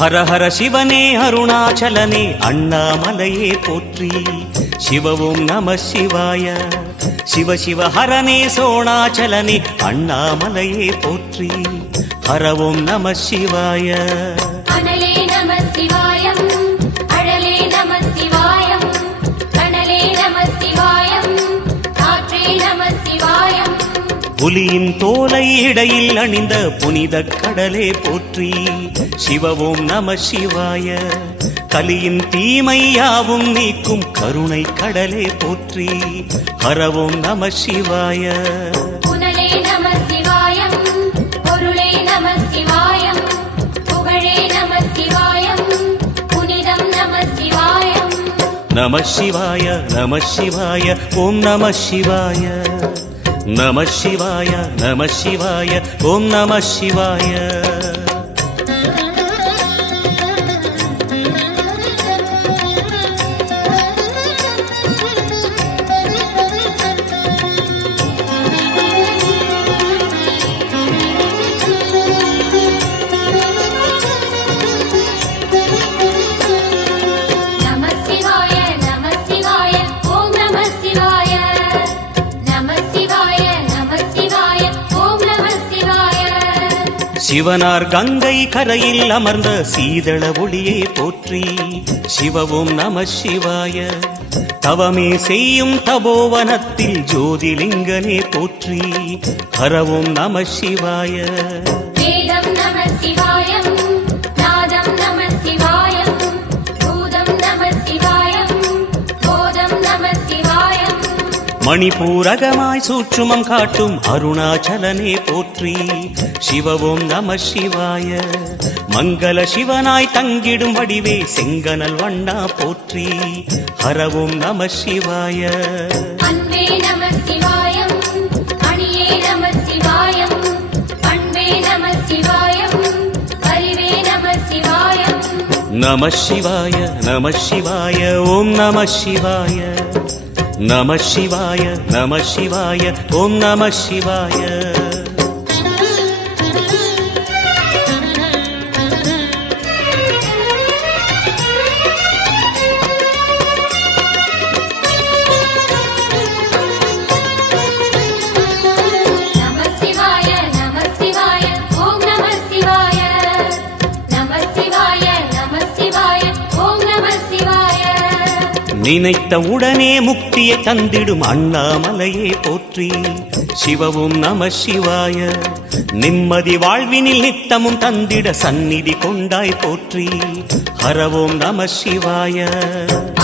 ஹர ஹர சிவனே அருணாச்சலனே அண்ணாமலையே போற்றி. சிவவும் நம சிவாய. சிவ சிவ ஹரனே சோணாச்சலனே அண்ணாமலையே போற்றி. ஹரவும் நம சிவாய. அனலே நம சிவாயம், அழலே நம சிவாயம், கனலே நம சிவாயம், காற்றே நம சிவாயம். புலியின் தோலை இடையில் அணிந்த புனித கடலே போற்றி. சிவவும் நம சிவாய. கலியின் தீமையாவும் நீக்கும் கருணை கடலே போற்றி. ஹரவும் நம சிவாய. புனலே நம சிவாயம், பொருளே நம சிவாயம், புகழே நம சிவாயம், புனிதம் நம சிவாயம். நம சிவாய நம சிவாய ஓம் நம சிவாய. நம சிவாய நம சிவாய ஓம் நம சிவாய. சிவனார் கங்கை கரையில் அமர்ந்த சீதள ஒளியே போற்றி. சிவவும் நம சிவாய. தவமே செய்யும் தபோவனத்தில் ஜோதிலிங்கனே போற்றி. ஹரவும் நம சிவாய. வேதம் நம சிவாயம், நாதம் நம சிவாயம், பூதம் நம சிவாயம், போதம் நம சிவாயம். மணிபூரகமாய் சூட்சுமம் காட்டும் அருணாச்சலனே போற்றி. சிவவும் நம சிவாய. மங்கள சிவனாய் தங்கிடும் வடிவே செங்கனல் வண்ணா போற்றி. ஹரவும் நம சிவாய. அன்பே நம சிவாயம், அணியே நம சிவாயம், பண்பே நம சிவாயம், அறிவே நம சிவாயம். நம சிவாய நம சிவாய ஓம் நம சிவாய. நம சிவாய நம சிவாய ஓம் நம சிவாய. நினைத்த உடனே முக்தியை தந்திடும் அண்ணாமலையே போற்றி. சிவவும் நம சிவாய. நிம்மதி வாழ்வினில் நித்தமும் தந்திட சந்நிதி கொண்டாய் போற்றி. ஹரவோம் நம சிவாய.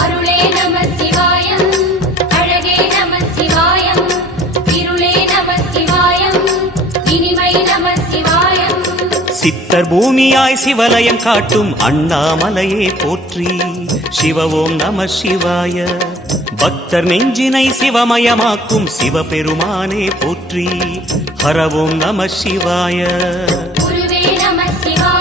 அருளே நம சிவாயம், அழகே நம சிவாயம், இருளே நம சிவாயம், இனிமை நம சிவாயம். சித்தர் பூமியாய் சிவலயம் காட்டும் அண்ணாமலையே போற்றி. சிவவோம் நம சிவாய. பக்தர் நெஞ்சினை சிவமயமாக்கும் சிவபெருமானே போற்றி. ஹரவோம் நம சிவாய. குருவே நம சிவாய.